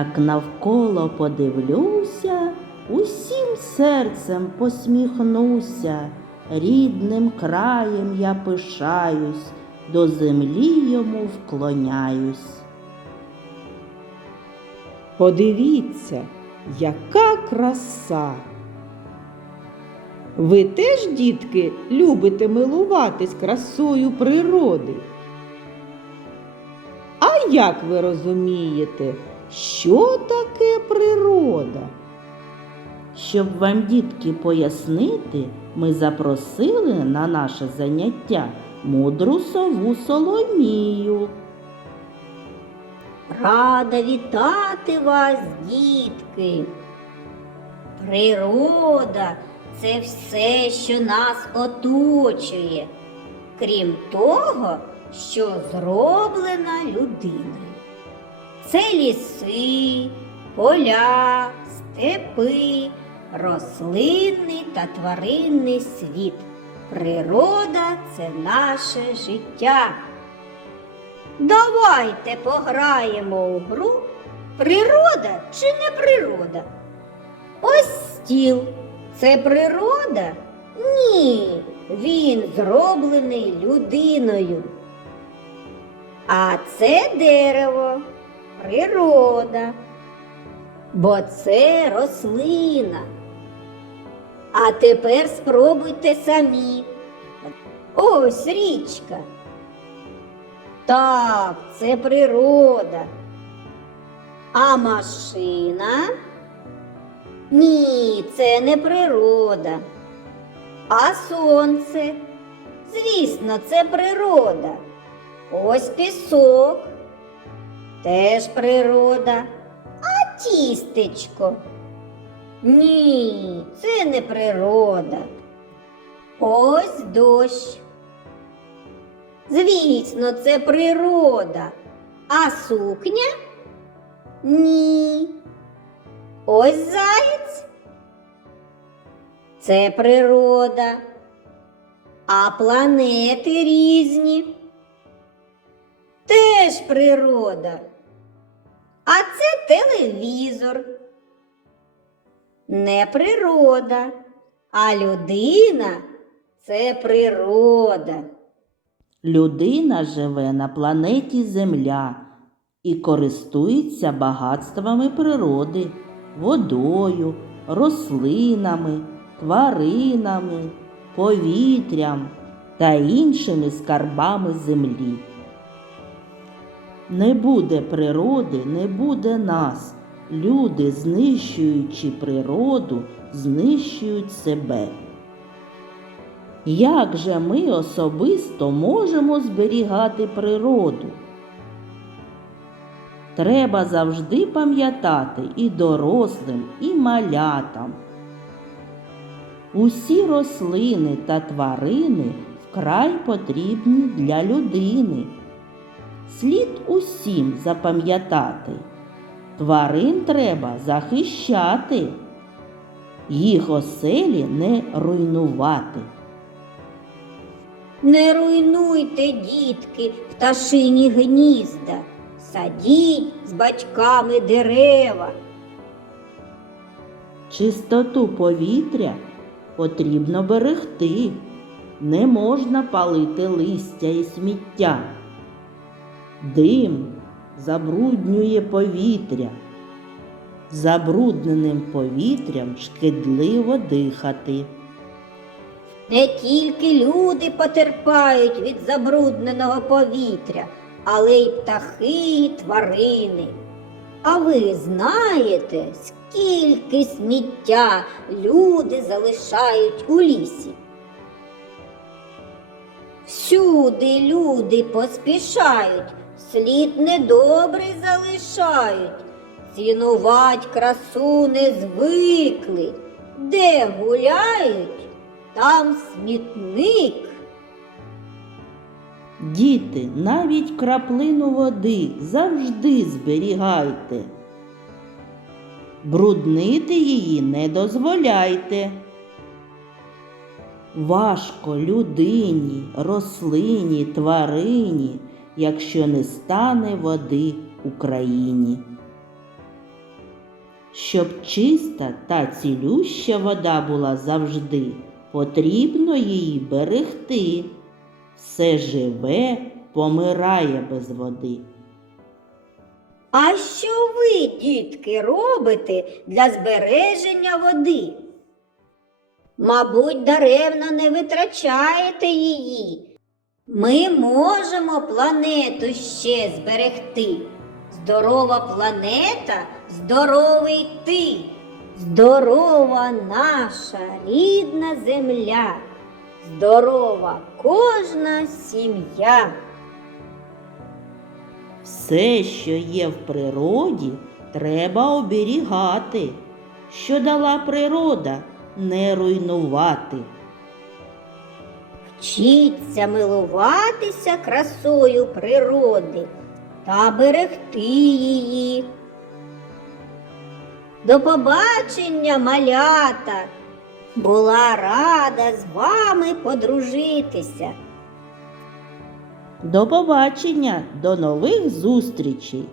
Як навколо подивлюся, усім серцем посміхнуся, рідним краєм я пишаюсь, до землі йому вклоняюсь. Подивіться, яка краса. Ви теж, дітки, любите милуватись красою природи. А як ви розумієте, що таке природа? Щоб вам, дітки, пояснити, ми запросили на наше заняття мудру сову Соломію. Рада вітати вас, дітки. Природа це все, що нас оточує, крім того, що зроблена людиною. Це ліси, поля, степи, рослинний та тваринний світ. Природа це наше життя. Давайте пограємо у гру природа чи не природа. Ось стіл. Це природа? Ні, він зроблений людиною. А це дерево природа, бо це рослина. А тепер спробуйте самі. Ось річка. Так, це природа. А машина? Ні, це не природа. А сонце? Звісно, це природа. Ось пісок. Теж природа. А тістечко? Ні, це не природа. Ось дощ. Звісно, це природа. А сукня? Ні. Ось заєць. Це природа. А планети різні. Теж природа. А це телевізор. Не природа, а людина це природа. Людина живе на планеті Земля і користується багатствами природи, водою, рослинами, тваринами, повітрям та іншими скарбами землі. Не буде природи, не буде нас. Люди, знищуючи природу, знищують себе. Як же ми особисто можемо зберігати природу? Треба завжди пам'ятати і дорослим, і малятам. Усі рослини та тварини вкрай потрібні для людини. Слід усім запам'ятати. Тварин треба захищати, їх оселі не руйнувати. Не руйнуйте, дітки, пташині гнізда, садіть з батьками дерева. Чистоту повітря потрібно берегти, не можна палити листя і сміття. Дим забруднює повітря. Забрудненим повітрям шкідливо дихати. Не тільки люди потерпають від забрудненого повітря, але й птахи, і тварини. А ви знаєте, скільки сміття люди залишають у лісі? Всюди люди поспішають, слід недобрий залишають. Цінувать красу не звикли, де гуляють, там смітник. Діти, навіть краплину води завжди зберігайте. Бруднити її не дозволяйте. Важко людині, рослині, тварині, якщо не стане води Україні. Щоб чиста та цілюща вода була завжди, потрібно її берегти. Все живе помирає без води. А що ви, дітки, робите для збереження води? Мабуть, даремно не витрачаєте її. Ми можемо планету ще зберегти. Здорова планета, здоровий ти, здорова наша рідна земля, здорова кожна сім'я. Все, що є в природі, треба оберігати. Що дала природа, не руйнувати. Вчіться милуватися красою природи та берегти її. До побачення, малята! Була рада з вами подружитися. До побачення, до нових зустрічей!